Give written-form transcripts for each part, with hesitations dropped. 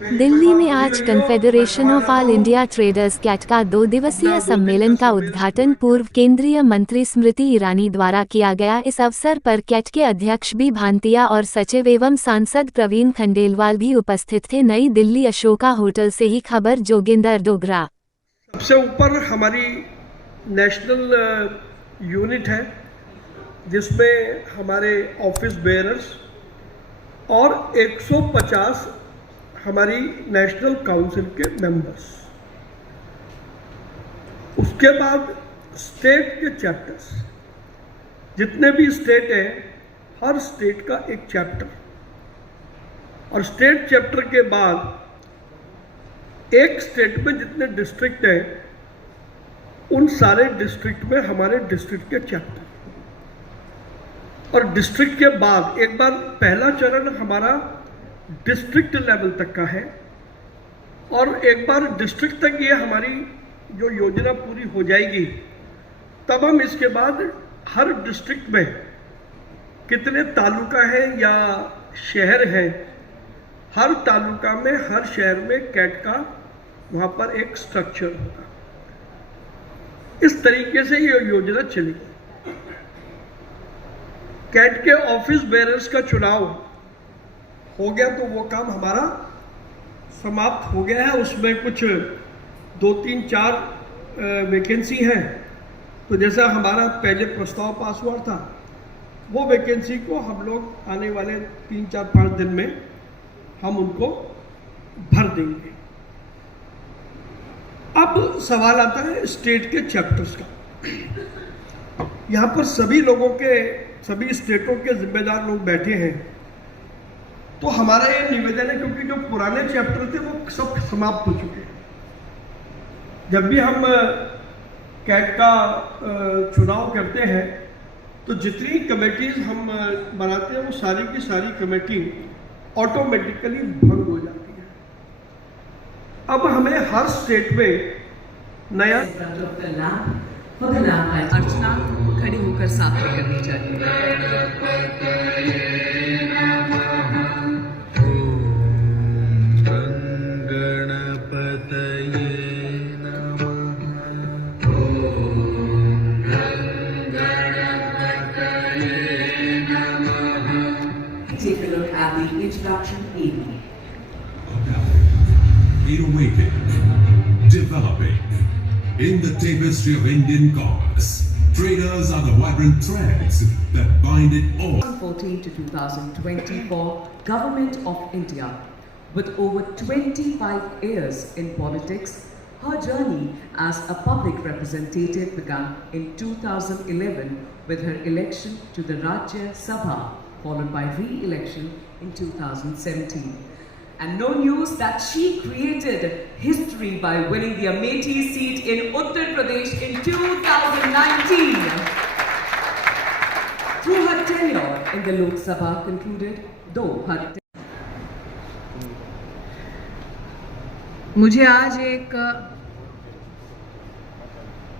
दिल्ली में आज Confederation of all India Traders CAT का 2 दिवसीय सम्मेलन का उद्घाटन पूर्व केंद्रीय मंत्री स्मृति ईरानी द्वारा किया गया। इस अवसर पर कैट के अध्यक्ष बी भांतिया और सचिव एवं सांसद प्रवीण खंडेलवाल भी उपस्थित थे। नई दिल्ली अशोका होटल से ही खबर, जोगिंदर डोगरा। सबसे ऊपर हमारी नेशनल यूनिट है जिसमें हमारे ऑफिस बेयरर्स और 150 हमारी नेशनल काउंसिल के मेंबर्स, उसके बाद स्टेट के चैप्टर्स, जितने भी स्टेट हैं हर स्टेट का एक चैप्टर, और स्टेट चैप्टर के बाद एक स्टेट में जितने डिस्ट्रिक्ट हैं उन सारे डिस्ट्रिक्ट में हमारे डिस्ट्रिक्ट के चैप्टर, और डिस्ट्रिक्ट के बाद एक बार पहला चरण हमारा डिस्ट्रिक्ट लेवल तक का है, और एक बार डिस्ट्रिक्ट तक ये हमारी जो योजना पूरी हो जाएगी तब हम इसके बाद हर डिस्ट्रिक्ट में कितने तालुका है या शहर है, हर तालुका में हर शहर में कैट का वहाँ पर एक स्ट्रक्चर होगा। इस तरीके से ये योजना चलेगी। कैट के ऑफिस बेयरर्स का चुनाव हो गया तो वो काम हमारा समाप्त हो गया है। उसमें कुछ 2, 3, 4 वैकेंसी हैं, तो जैसा हमारा पहले प्रस्ताव पास हुआ था वो वैकेंसी को हम लोग आने वाले 3, 4, 5 दिन में हम उनको भर देंगे। अब सवाल आता है स्टेट के चैप्टर्स का। यहाँ पर सभी लोगों के, सभी स्टेटों के जिम्मेदार लोग बैठे हैं, तो हमारा ये निवेदन है, क्योंकि जो पुराने चैप्टर थे वो सब समाप्त हो चुके हैं। जब भी हम कैट का चुनाव करते हैं तो जितनी कमेटीज हम बनाते हैं वो सारी की सारी कमेटी ऑटोमेटिकली भंग हो जाती है। अब हमें हर स्टेट में नया अर्चना खड़ी होकर साथ में करनी चाहिए। Take a look at the introduction evening. Innovating, developing. In the tapestry of Indian commerce, traders are the vibrant threads that bind it all. 2014 to 2024, Government of India, with over 25 years in politics, her journey as a public representative began in 2011 with her election to the Rajya Sabha, followed by re-election in 2017. And no news that she created history by winning the Amethi seat in Uttar Pradesh in 2019. Through her tenure in the Lok Sabha concluded, though her मुझे आज एक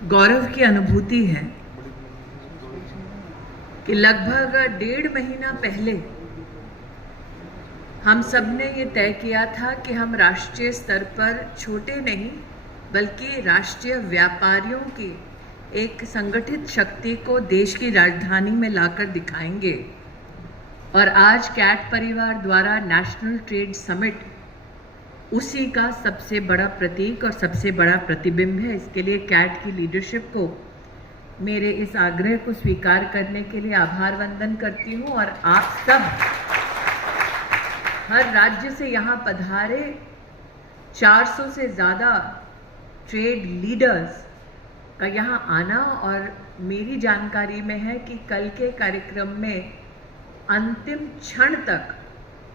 गौरव की अनुभूति है कि लगभग 1.5 महीना पहले हम सब ने ये तय किया था कि हम राष्ट्रीय स्तर पर छोटे नहीं बल्कि राष्ट्रीय व्यापारियों की एक संगठित शक्ति को देश की राजधानी में लाकर दिखाएंगे। और आज कैट परिवार द्वारा नेशनल ट्रेड समिट उसी का सबसे बड़ा प्रतीक और सबसे बड़ा प्रतिबिंब है। इसके लिए कैट की लीडरशिप को मेरे इस आग्रह को स्वीकार करने के लिए आभार वंदन करती हूँ। और आप सब हर राज्य से यहाँ पधारे 400 से ज़्यादा ट्रेड लीडर्स का यहाँ आना, और मेरी जानकारी में है कि कल के कार्यक्रम में अंतिम क्षण तक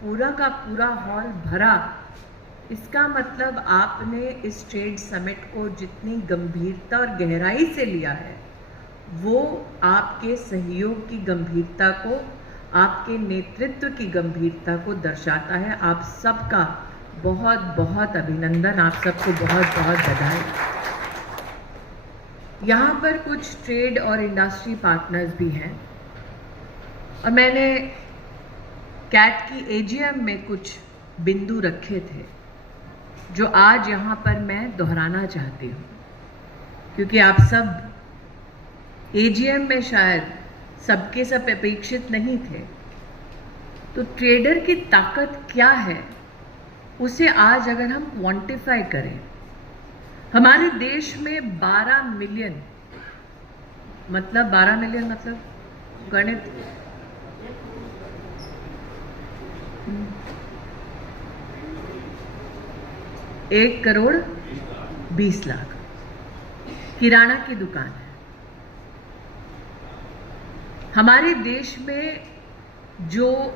पूरा का पूरा हॉल भरा। इसका मतलब आपने इस ट्रेड समिट को जितनी गंभीरता और गहराई से लिया है वो आपके सहयोग की गंभीरता को, आपके नेतृत्व की गंभीरता को दर्शाता है। आप सबका बहुत बहुत अभिनंदन, आप सबको बहुत बहुत बधाई। यहाँ पर कुछ ट्रेड और इंडस्ट्री पार्टनर्स भी हैं और मैंने कैट की एजीएम में कुछ बिंदु रखे थे जो आज यहाँ पर मैं दोहराना चाहती हूँ, क्योंकि आप सब एजीएम में शायद सबके सब अपेक्षित नहीं थे। तो ट्रेडर की ताकत क्या है उसे आज अगर हम क्वांटिफाई करें, हमारे देश में 12 मिलियन मतलब गणित 1,20,00,000 किराना की दुकान है। हमारे देश में जो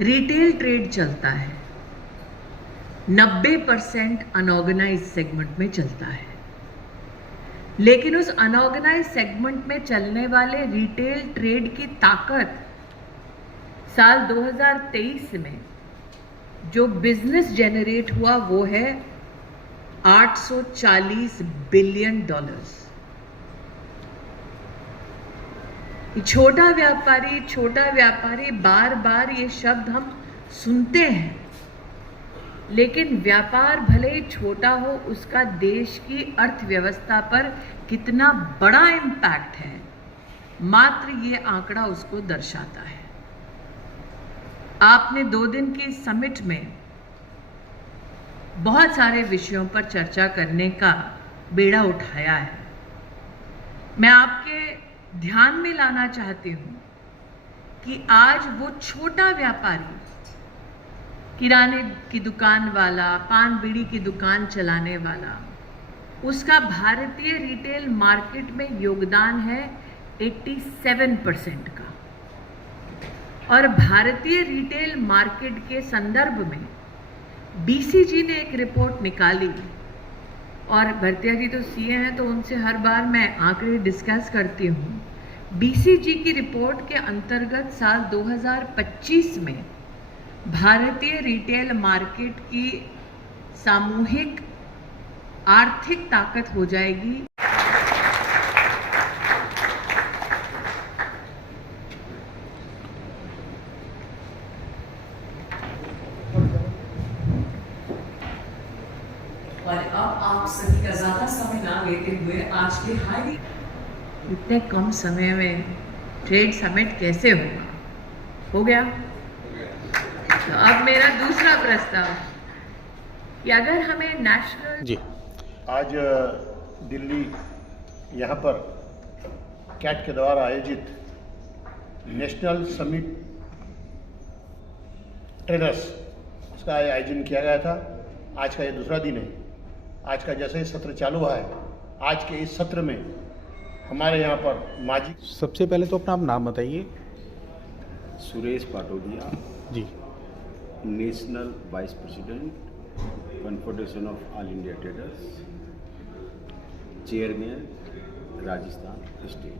रिटेल ट्रेड चलता है 90% अनऑर्गेनाइज सेगमेंट में चलता है, लेकिन उस अनऑर्गेनाइज सेगमेंट में चलने वाले रिटेल ट्रेड की ताकत साल 2023 में जो बिजनेस जनरेट हुआ वो है $840 बिलियन। छोटा व्यापारी बार बार ये शब्द हम सुनते हैं, लेकिन व्यापार भले ही छोटा हो, उसका देश की अर्थव्यवस्था पर कितना बड़ा इम्पैक्ट है, मात्र ये आंकड़ा उसको दर्शाता है। आपने 2 दिन की समिट में बहुत सारे विषयों पर चर्चा करने का बेड़ा उठाया है। मैं आपके ध्यान में लाना चाहती हूं कि आज वो छोटा व्यापारी, किराने की दुकान वाला, पान बीड़ी की दुकान चलाने वाला, उसका भारतीय रिटेल मार्केट में योगदान है 87% का। और भारतीय रिटेल मार्केट के संदर्भ में बीसीजी ने एक रिपोर्ट निकाली, और भरतिया जी तो सीए हैं तो उनसे हर बार मैं आंकड़े डिस्कस करती हूँ। बीसीजी की रिपोर्ट के अंतर्गत साल 2025 में भारतीय रिटेल मार्केट की सामूहिक आर्थिक ताकत हो जाएगी और अब आप सभी का ज्यादा समय ना लेते हुए आज के हाईली इतने कम समय में ट्रेड समिट कैसे होगा? हो गया। तो अब मेरा दूसरा प्रस्ताव कि अगर हमें नेशनल जी, आज दिल्ली यहाँ पर कैट के द्वारा आयोजित नेशनल समिट ट्रेडर्स इसका आयोजन किया गया था। आज का ये दूसरा दिन है। आज का जैसे ही सत्र चालू हुआ है, आज के इस सत्र में हमारे यहाँ पर माजी। सबसे पहले तो अपना आप नाम बताइए। Suresh Patodia ji, national vice president confederation of all India traders, chairman Rajasthan state.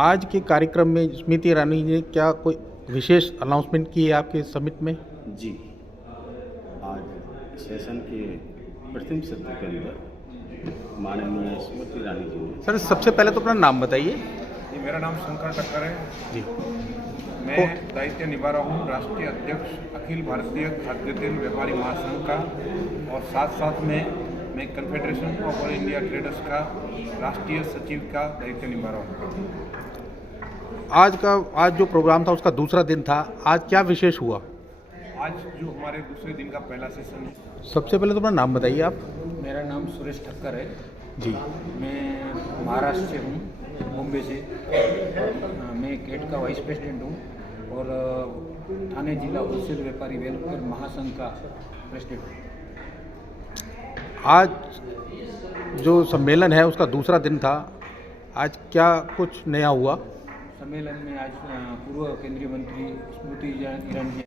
आज के कार्यक्रम में स्मृति ईरानी ने क्या कोई विशेष अनाउंसमेंट की है आपके समिट में? जी, आज सेशन के प्रथम सत्र के अंदर माननीय स्मृति ईरानी जी ने। सर, सबसे पहले तो अपना नाम बताइए। मेरा नाम शंकर टक्कर है जी। मैं दायित्व निभा रहा हूँ राष्ट्रीय अध्यक्ष अखिल भारतीय खाद्य तेल व्यापारी महासंघ का, और साथ साथ में मैं confederation of all India traders का राष्ट्रीय सचिव का दायित्व निभा रहा हूँ। आज जो प्रोग्राम था उसका दूसरा दिन था, आज क्या विशेष हुआ? आज जो हमारे दूसरे दिन का पहला सेशन है। सबसे पहले तो अपना नाम बताइए आप। मेरा नाम सुरेश ठक्कर है जी। मैं महाराष्ट्र से हूँ, बॉम्बे से। मैं कैट का वाइस प्रेसिडेंट हूँ और ठाणे जिला होलसेल व्यापारी वेलफेयर महासंघ का प्रेसिडेंट हूँ। आज जो सम्मेलन है उसका दूसरा दिन था, आज क्या कुछ नया हुआ? सम्मेलन में आज पूर्व केंद्रीय मंत्री स्मृति ईरानी